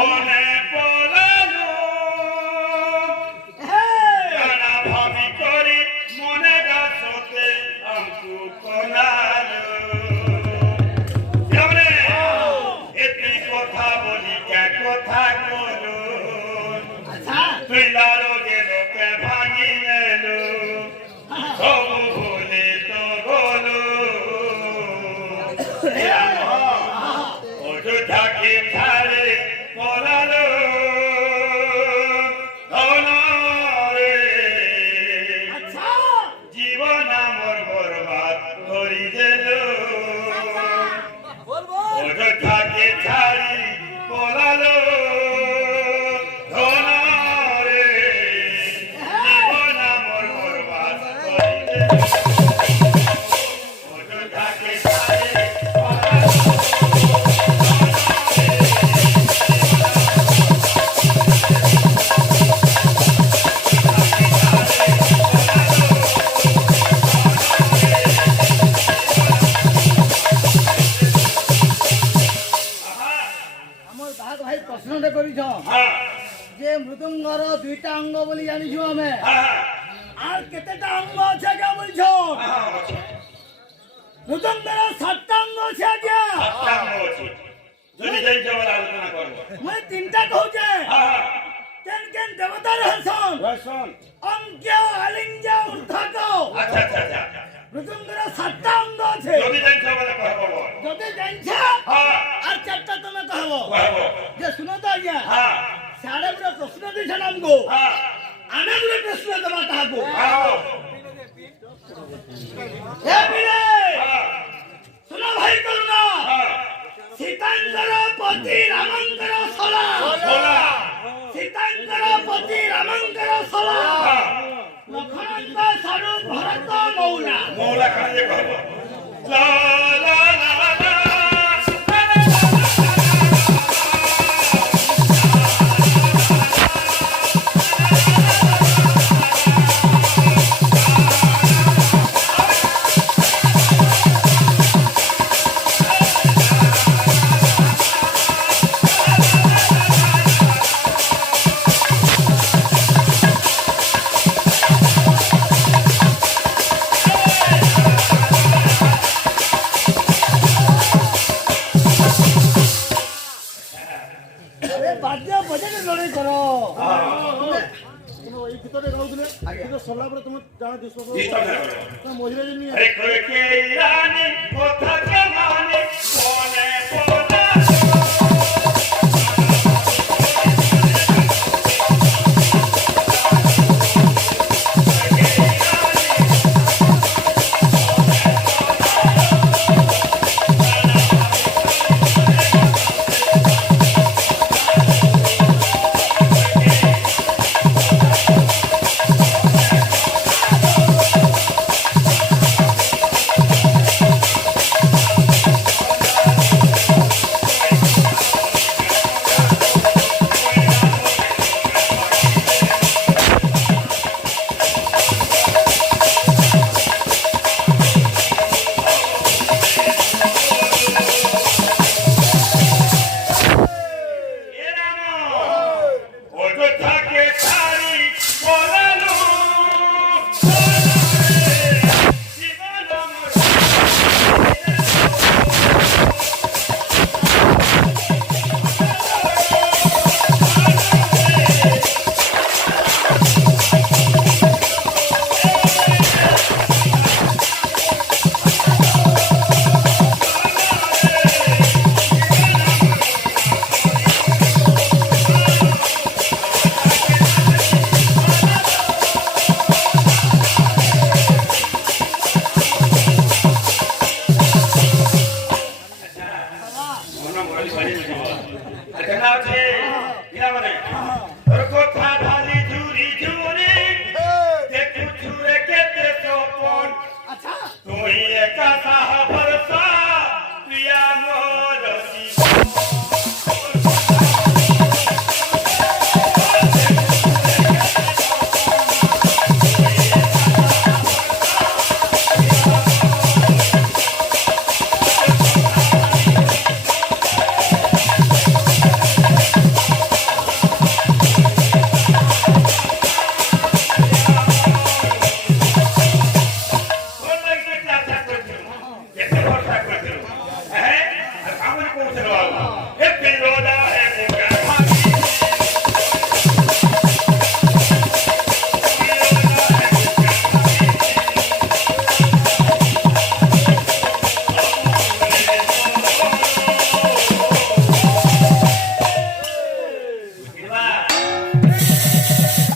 মনে পড়ালো নানা ভাবি করি মনে গাছতে আমকু কোনালো কেমনে এটি কথা বলি কে কথা করো তুই লারো গেল কে ভাঙি নেলো সবু ভুলে তো বলো ওঠো থাকে ছাড়ে পড়ালো জীবন আমার বরবাদ করি দিল ওঠো থাকে ছাড়ি পড়ালো জীবন আমার বরবাদ করি দিল ওঠো থাকে ছাড়ি প্রশ্নটা করিছ যে মৃদঙ্গর দুইটা অঙ্গ বলি জানিছু আমি আর কেতেটা অঙ্গ আছে কে বলছ মৃদঙ্গর সাতটা অঙ্গ আছে আজ্ঞা মই তিনটা কହୁছে কেন কেন দেবতার হসন অঙ্ক আলিঙ্গ উর্ধক মৃদঙ্গর সাতটা অঙ্গ আছে যদি জানছ আর চারটা তুমি কহব যে শুনো তো আজ্ঞা সাড়ে গুলো প্রশ্ন দিয়েছে আমগো আমি গুলো প্রশ্ন দেবা তাহাকো শুনো ভাই করুণা সীতাঙ্কর পতি রামঙ্কর সলা সীতাঙ্কর পতি রামঙ্কর সলা লক্ষণঙ্ক সারু ভরত মৌলা মৌলা কাজে কহব লা লা লা লা মহিলা আছে